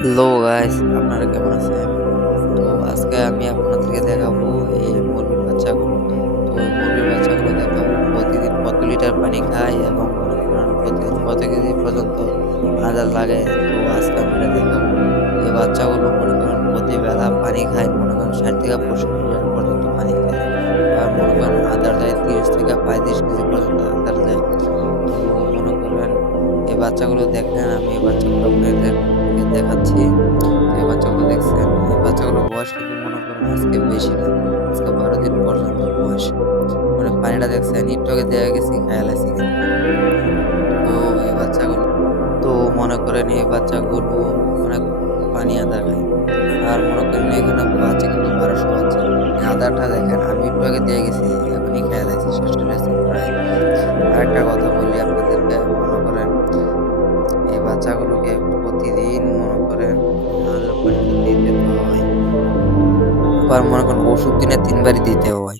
Hello guys, আপনারা কেমন আছেন? তো আজকে আমি আপনাদেরকে দেখাবো এই মুরগির বাচ্চাগুলো। তো এই মুরগির বাচ্চাগুলো দেখাবো প্রতিদিন কত লিটার পানি খায় এবং মনে করেন প্রতিদিন কত কেজি পর্যন্ত আদার লাগে। তো আজকে আমি এটা দেখাবো। এই বাচ্চাগুলো মনে করেন প্রতিবেলা পানি খায়, মনে করেন ৬০ থেকে ৬৫ লিটার পর্যন্ত পানি খায়। আর মনে করেন আদার যায় ৩০ থেকে ৩৫ কেজি পর্যন্ত আদার যায়। তো মনে করেন এই বাচ্চাগুলো দেখেন, আমি এই বাচ্চাগুলো আপনাদেরকে দেখাচ্ছি। তো এই বাচ্চাগুলো দেখছেন, এই বাচ্চাগুলোর বয়স কিন্তু মনে করেন আজকে বেশি না। আজকে ১২ দিন পর্যন্ত বয়স। মানে পানিটা দেখছেন একটু আগে দেয়া গেছি খাইয়া লাইছি কিন্তু। তো এই বাচ্চাগুলো তো মনে করেন এই বাচ্চাগুলো অনেক পানি আদা খায়। আর মনে করেন এখানে বাচ্চা কিন্তু ১২০০ বাচ্চা। আদারটা দেখেন আমি একটু আগে দিয়ে গেছি, এখনই খাইয়া লাইছি, শেষ করে লাইছি প্রায়। আরেকটা কথা বলি আপনাদেরকে, মনে করেন এই বাচ্চাগুলোকে প্রতিদিন মনে করেন আদার পানিতে দিতে হয়। আবার মনে করেন ওষুধ দিনে ৩ বারই দিতে হয়।